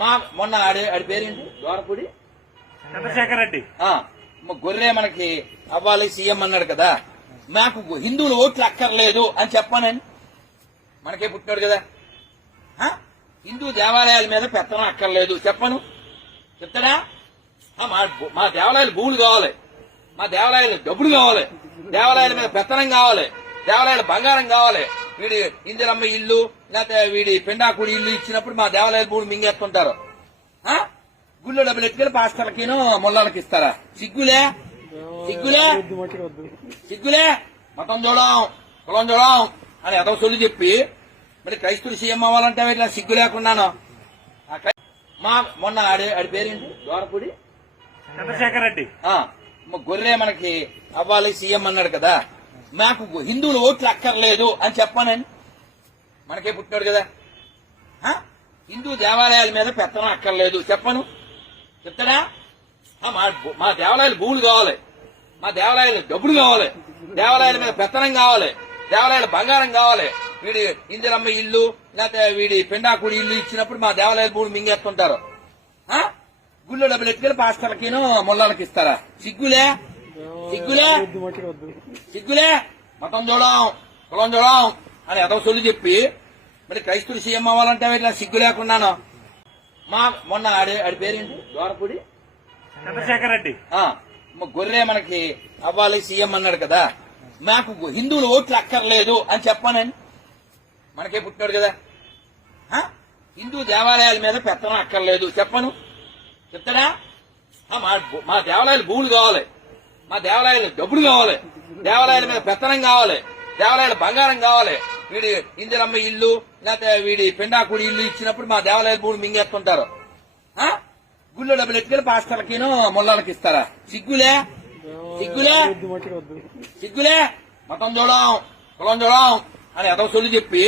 మా మొన్న ఆడి పేరేంటి ద్వారపూడి చంద్రశేఖర్ రెడ్డి గొర్రె మనకి అవ్వాలి సీఎం అన్నాడు కదా. మాకు హిందువులు ఓట్లు అక్కర్లేదు అని చెప్పానని మనకే పుట్టినాడు కదా. హిందూ దేవాలయాల మీద పెత్తనం అక్కర్లేదు చెప్పను చెప్తాడా. మా దేవాలయాలు భూములు కావాలి, మా దేవాలయాలు డబ్బులు కావాలి, దేవాలయాల మీద పెత్తనం కావాలి, దేవాలయాల బంగారం కావాలి. వీడి ఇందిరమ్మ ఇల్లు లేకపోతే వీడి పెండాకుడి ఇల్లు ఇచ్చినప్పుడు మా దేవాలయాల భూములు మింగేస్తుంటారు. గుళ్ళో డబ్బులు ఎట్టుకెళ్ళి పాస్టర్లకినో మొల్లలకి ఇస్తారా? సిగ్గులే సిగ్గులే సిగ్గులే. మతం చూడం కులం చూడం అని ఎదో సొల్లు చెప్పి మరి క్రైస్తవులు సీఎం అవ్వాలంటే ఇట్లా సిగ్గు లేకున్నాను. మా మొన్న ఆడి పేరేంటి ద్వారపూడి చంద్రశేఖర్ రెడ్డి గొర్రె మనకి అవ్వాలి సీఎం అన్నాడు కదా. మాకు హిందువులు ఓట్లు అక్కర్లేదు అని చెప్పానని మనకే పుట్టినాడు కదా. హిందూ దేవాలయాల మీద పెత్తనం అక్కర్లేదు చెప్పను చెప్తాడా. మా దేవాలయాలు భూములు కావాలి, మా దేవాలయాలు డబ్బులు కావాలి, దేవాలయాల మీద పెత్తనం కావాలి, దేవాలయాల బంగారం కావాలి. వీడి ఇందిరమ్మ ఇల్లు లేకపోతే వీడి పెండాకుడి ఇల్లు ఇచ్చినప్పుడు మా దేవాలయాల భూములు మింగేస్తుంటారు. గుళ్ళో డబ్బులు ఎట్టుకెళ్ళి పాస్టర్లకినో మొల్లలకి ఇస్తారా? సిగ్గులే సిగ్గులే సిగ్గులే. మతం చూడం కులం చూడం అని ఎదో సొల్లు చెప్పి మరి క్రైస్తవులు సీఎం అవ్వాలంటే ఇట్లా సిగ్గు లేకున్నాను. మా మొన్న ఆడి పేరేంటి ద్వారపూడి చంద్రశేఖర్ రెడ్డి గొర్రె మనకి అవ్వాలి సీఎం అన్నాడు కదా. మాకు హిందువులు ఓట్లు అక్కర్లేదు అని చెప్పానని మనకే పుట్టినాడు కదా. హిందూ దేవాలయాల మీద పెత్తనం అక్కర్లేదు చెప్పను చెప్తాడా. మా దేవాలయాలు భూములు కావాలి, మా దేవాలయాలు డబ్బులు కావాలి, దేవాలయాల మీద పెత్తనం కావాలి, దేవాలయాల బంగారం కావాలి. వీడి ఇందిరమ్మ ఇల్లు లేకపోతే వీడి పెండాకుడి ఇల్లు ఇచ్చినప్పుడు మా దేవాలయాల భూములు మింగేస్తుంటారు. గుళ్ళో డబ్బులు ఎట్టుకెళ్ళి పాస్టర్లకినో మొల్లలకి ఇస్తారా? సిగ్గులే సిగ్గులే సిగ్గులే. మతం చూడం కులం చూడం అని ఎదో సొల్లు చెప్పి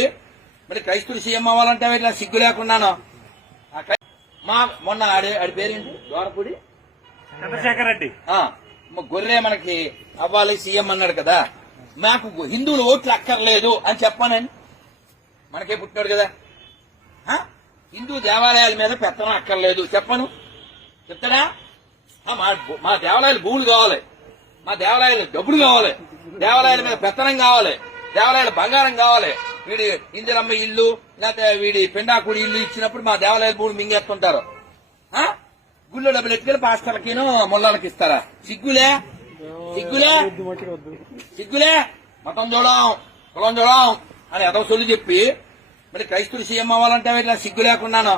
మరి క్రైస్తవులు సీఎం అవ్వాలంటే ఇట్లా సిగ్గు లేకున్నాను. మా మొన్న ఆడి పేరేంటి ద్వారపూడి చంద్రశేఖర్ రెడ్డి గొర్రె మనకి అవ్వాలి సీఎం అన్నాడు కదా. మాకు హిందువులు ఓట్లు అక్కర్లేదు అని చెప్పానని మనకే పుట్టినాడు కదా. హిందూ దేవాలయాల మీద పెత్తనం అక్కర్లేదు చెప్పను చెప్తాడా. మా దేవాలయాలు భూములు కావాలి, మా దేవాలయాలు డబ్బులు కావాలి, దేవాలయాల మీద పెత్తనం కావాలి, దేవాలయాల బంగారం కావాలి. వీడి ఇందిరమ్మ ఇల్లు లేకపోతే వీడి పెండాకుడి ఇల్లు ఇచ్చినప్పుడు మా దేవాలయాల భూములు మింగేస్తుంటారు. గుళ్ళో డబ్బులు ఎట్టుకెళ్ళి పాస్టర్లకినో మొల్లలకి ఇస్తారా? సిగ్గులే సిగ్గులే సిగ్గులే. మతం చూడం కులం చూడం అని ఎదో సొల్లు చెప్పి మరి క్రైస్తవులు సీఎం అవ్వాలంటే ఇట్లా సిగ్గు లేకున్నాను.